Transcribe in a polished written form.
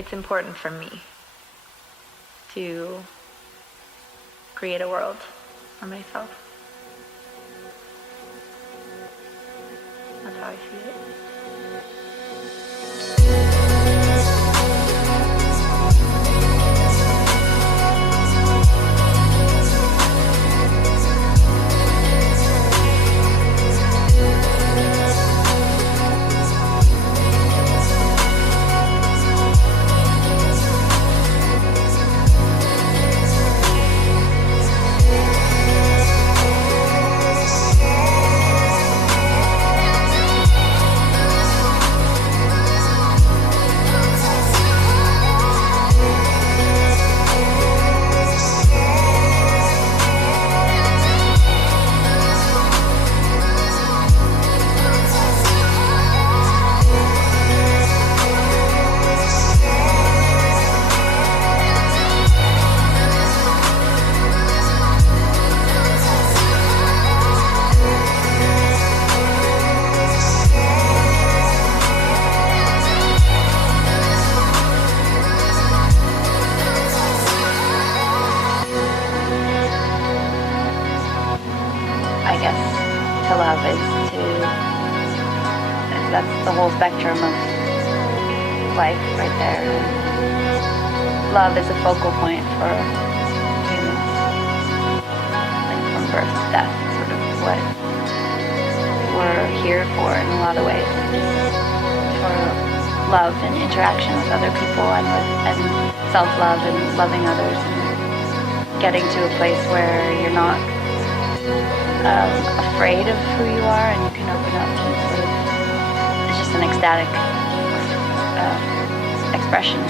it's important for me to create a world for myself. That's how I see it. To love is that's the whole spectrum of life right there. Love is a focal point for humans, like from birth to death, sort of what we're here for in a lot of ways, for love and interaction with other people and self-love and loving others and getting to a place where you're not afraid of who you are and you can open up and sort of, it's just an ecstatic expression